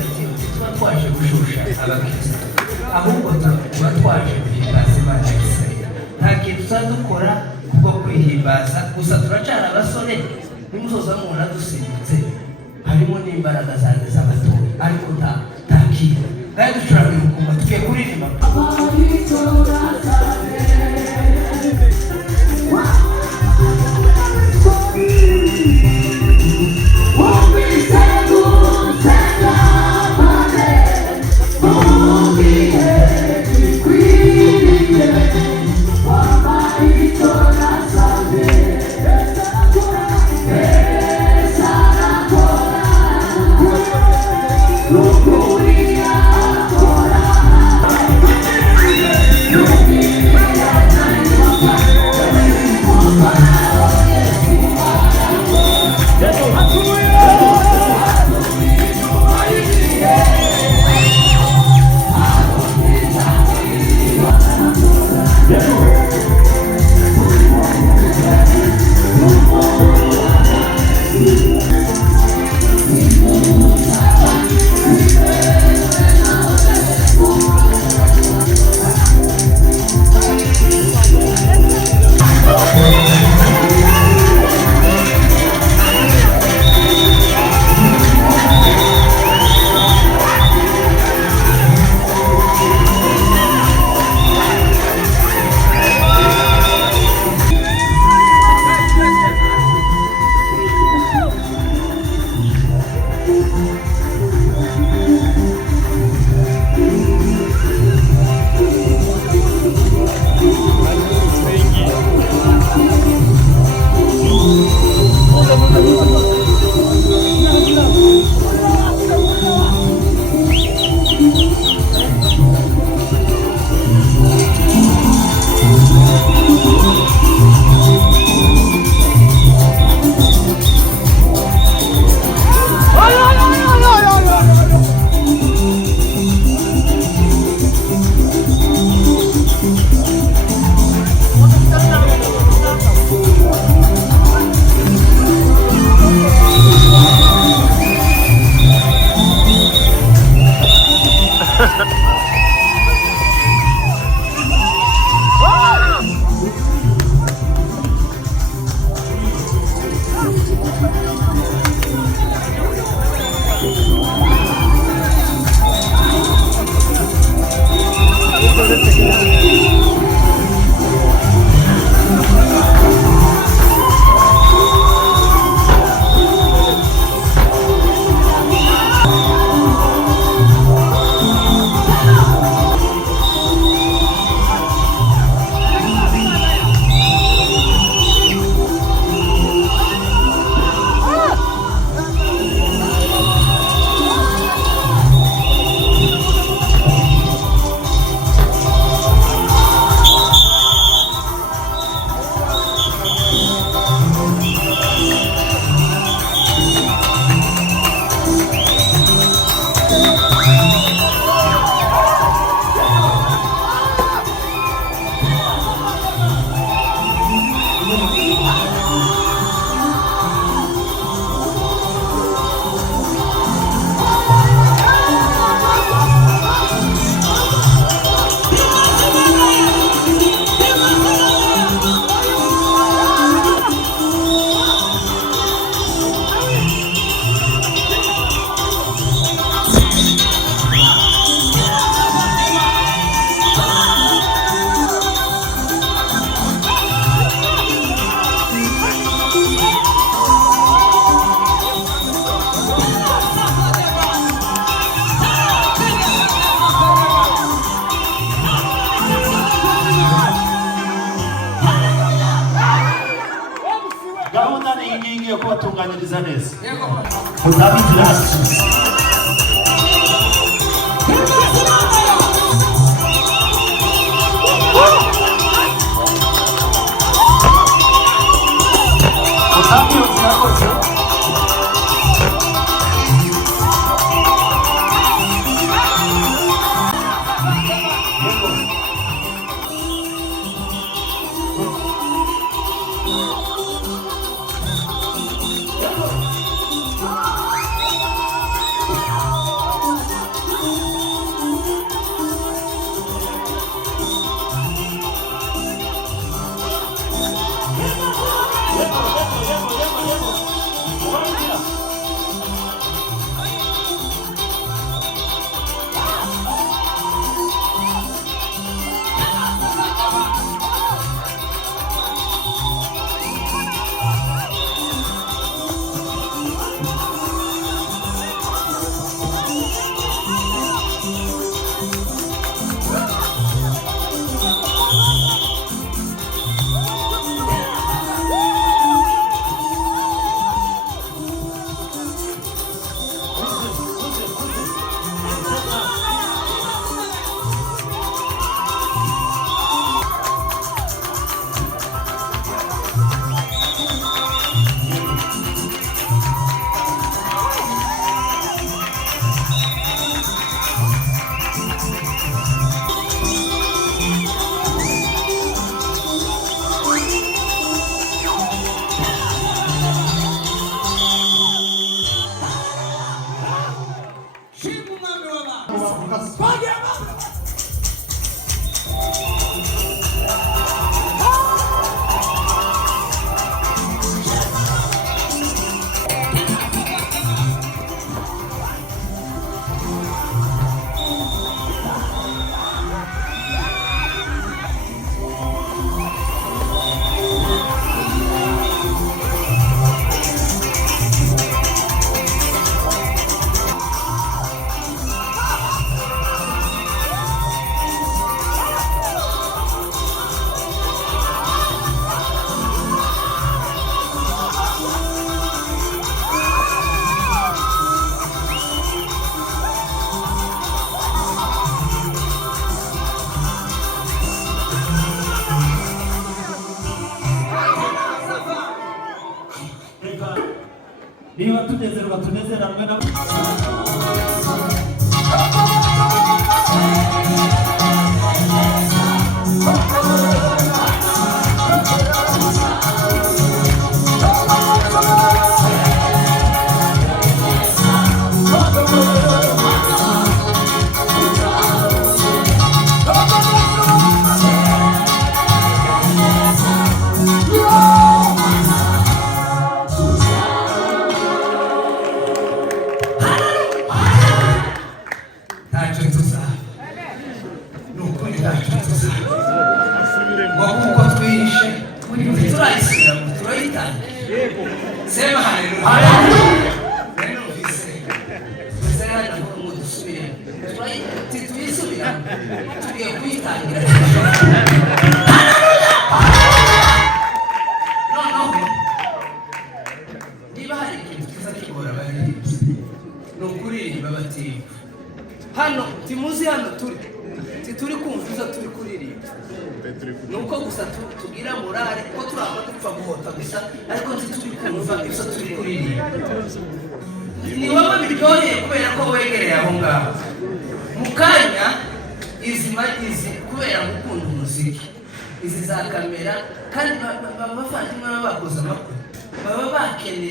aratubwira ati tuba twaje gushusha abakristo ahubwo tuba twaje guhimbaza Imana ya Isirayeli. Nta kintu tuza dukora kubwo kwihimbaza gusa, turacana abasore nimusoza mubona dusimbutse, harimo n'imbaraga zanjye z'abatora, ariko nta kintu nawe ducuranga ukumva tugiye kuririmba kubatunganyiriza neza muzabigirasi niba tunezerwa tunezeranwe na Sema haleluya. Neno vise. Sema na Mungu subiri. Tuisubira. Tugiye kwitangira. Haleluya. No. Niba hari ikintu kiza kigora bari. No kuririmba bati. Hano timuzi hano turi kumvuza turi kuririmba. Nuko gusa tugira morale ko turaba dupfa guhota gusa ariko turi kumva ibyo turi kuririmba. Ni wowe biryoheye kubera ko wegereye aho ngaho. Mukanya izi kubera gukunda umuziki. Izi za kamera kandi bafandimwe bakoze amakuru. Baba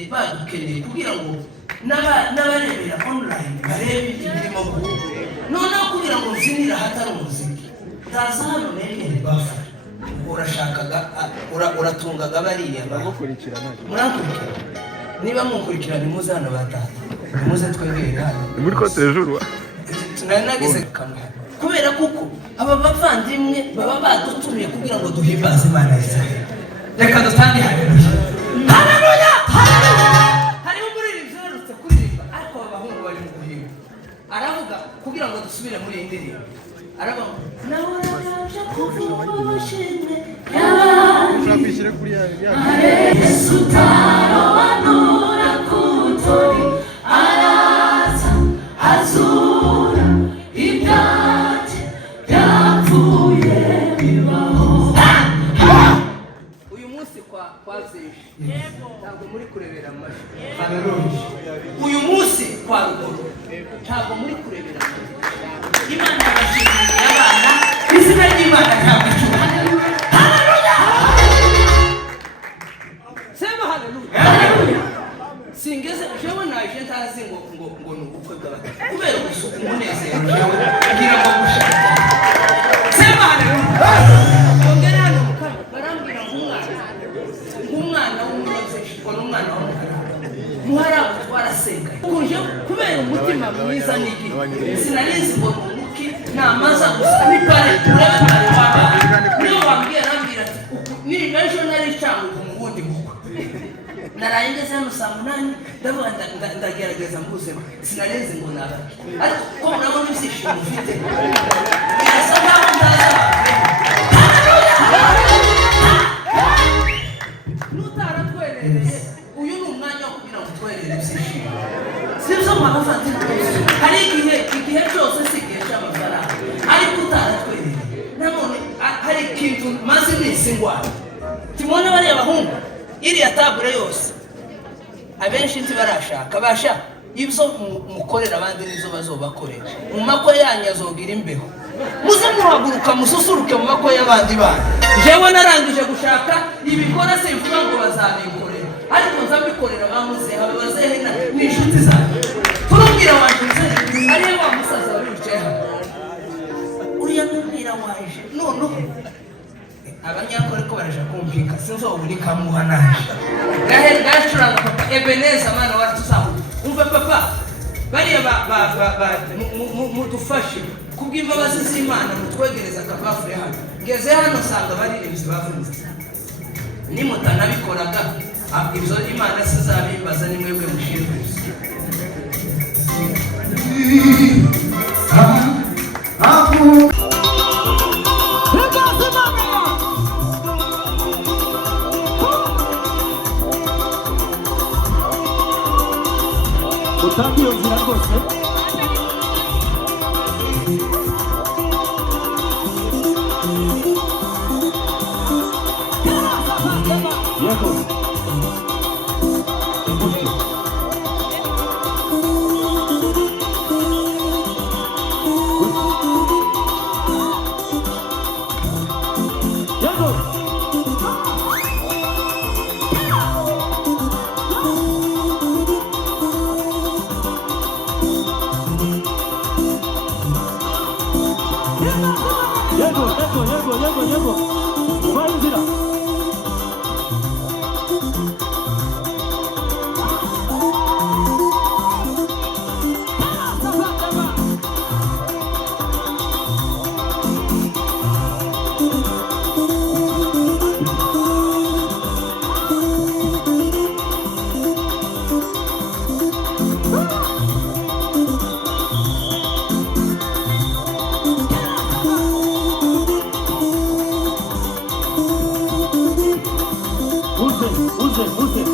badukeneye kugira ngo n'abarebera online barebe ibirimo guhugu. Noneho kugira ngo uzinira hatari umuziki. Taza hano nene bafa. Uratungaga bariya bagukurikirana. Murakurikirana. Niba mukurikirana muze hano batatu. Muze twegere hano. Muri kote hejuru. Tunanagize kamera. Kubera kuko aba bavandimwe baba badutumiye kugira ngo duhimbaze Imana Israel. Reka dutange haleluya. Haleluya! Hariho umuririmbyi uherutse kuririmba ariko abahungu bari mu guhimba. Aravuga kugira ngo dusubire muri iyi ndirimbo. Aravuga nahoraje kuvushime Ushakishire kuri ya Yesu tarobanura kutori araza azura ibyati byapfuye bibaho. Uyu munsi kwa zeshe ntabwo muri kurebera amashyi. Haleluya. Uyu munsi kwa ruguru ntabwo muri kurebera amashyi. Imana yabashimiye abana izina ry'Imana ntabwo icyuma. Haleluya. Sema haleluya. Singeze jewe naje ntazi ngo ni ubukwe bw'abantu kubera gusuka umunezero jewe ngira ngo gushaka. Sema haleluya. Ongera hano mukama barambwira nk'umwana w'umurozi ngo n'umwana w'umukara. Muhara twarasenga kuje kubera umutima mwiza n'igi. Sinarizi ngo namaza gusa nipare turabana baba. Niyo wambwira nambwira ni ejo nari cyangwa umubundi bukwe. Narayengeze hano saa 8 ndagerageza mbuzemo sinareze ngo nabaki ariko ko nabona ibyishimo mfite birasa nkaho ndaza nutaratwerereye uyu ni umwanya wo kugira ngo twerere ibyishimo sibyo mwabafata hari igihe cyose si igihe cy'amafaranga ariko utaratwerereye nanone hari ikintu maze iminsi ngwara timubona bariya bahungu iriya tabure yose abenshi ntibarashaka basha ibyo mukorera abandi nizo bazobakorera mu makwe yanyu azogira imbeho muze muhaguruka mususuruke mu makwe y'abandi bana jewe narangije gushaka ibikora simvuga ngo bazabikorera ariko nzabikorera bamuze aba bazehe n'inshuti zanjye turubwira wanje ariyo wa musaza wari wicaye hano uriya n'ubwira waje noneho abanyakore ko baraje kumvika sinzoburi kamuha naje gashuranga papa Ebeneza mana wari tusaho umva papa bariya mudufashe kubw'imbabazi z'Imana mutwegereza akabafure hano ngeze hano sanga baririmbyi bavunitse nimutanabikoraga ibyo Imana sizabimbaza ni mwebwe mushinzwe utangiye nzira rwose yego yego. Uva inzira. Uze.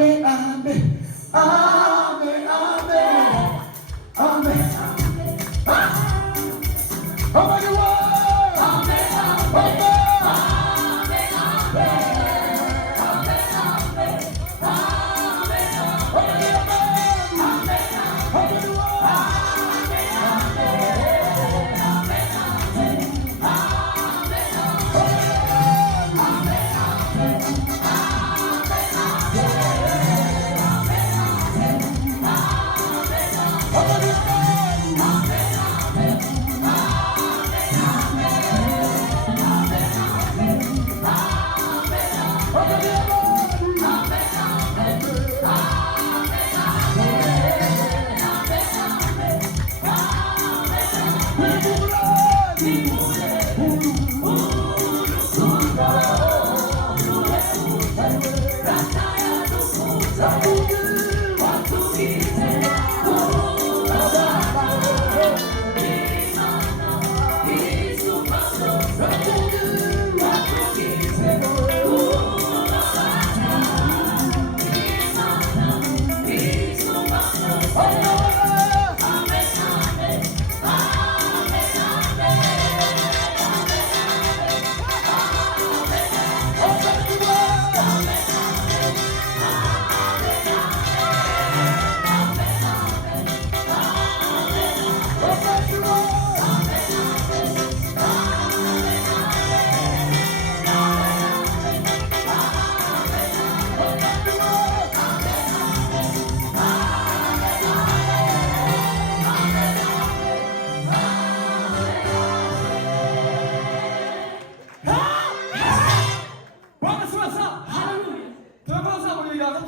Amen, amen, amen, amen, amen. Over the world. Amen, amen, amen, amen, amen, over the world.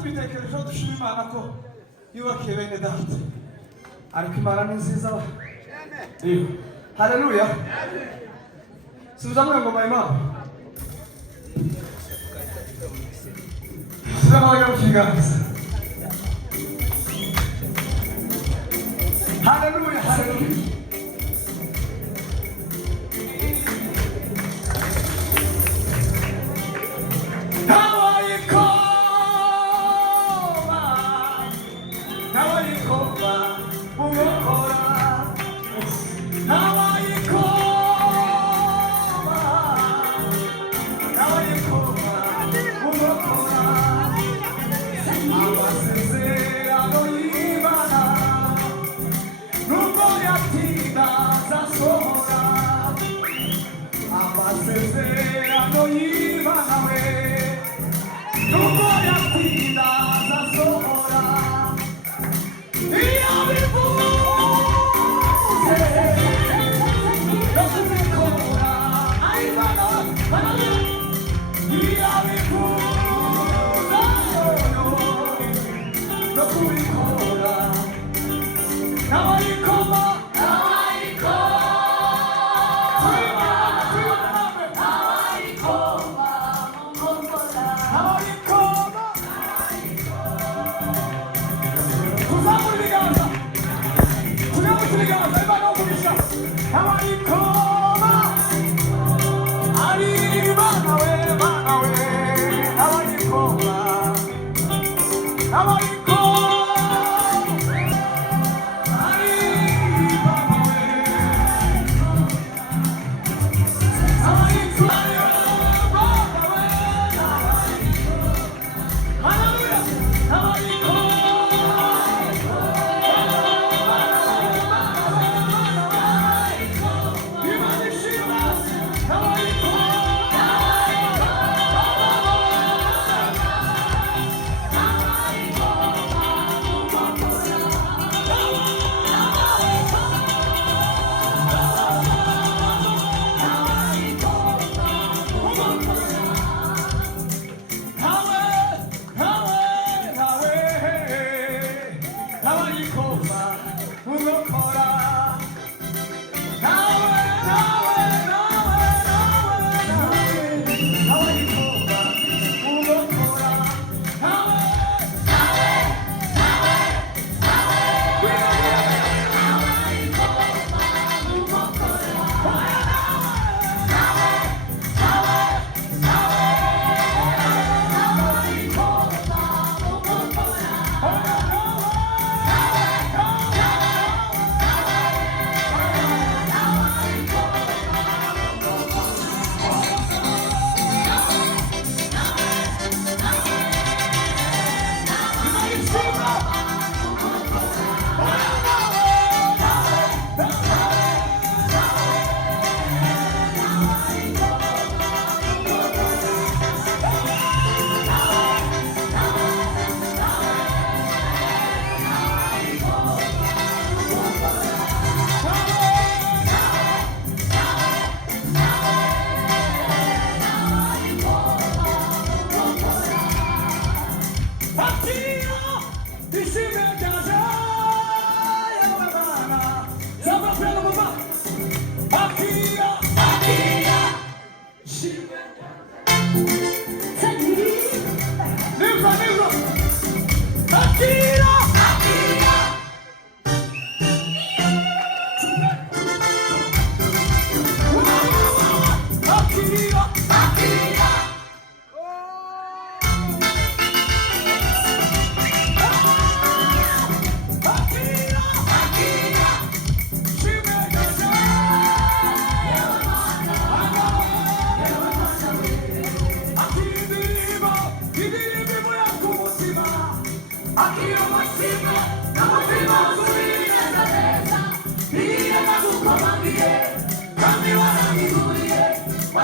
Tubitekerejeho dushima Imana ko yubakiye bene data, ariko Imana ni nziza. Haleluya. Subiza mu ngoma Imana. Sema mu kiganza. Haleluya, haleluya.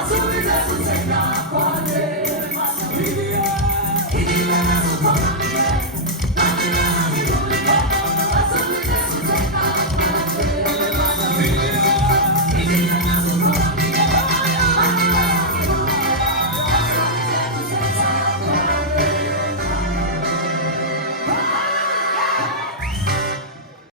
tubigarutse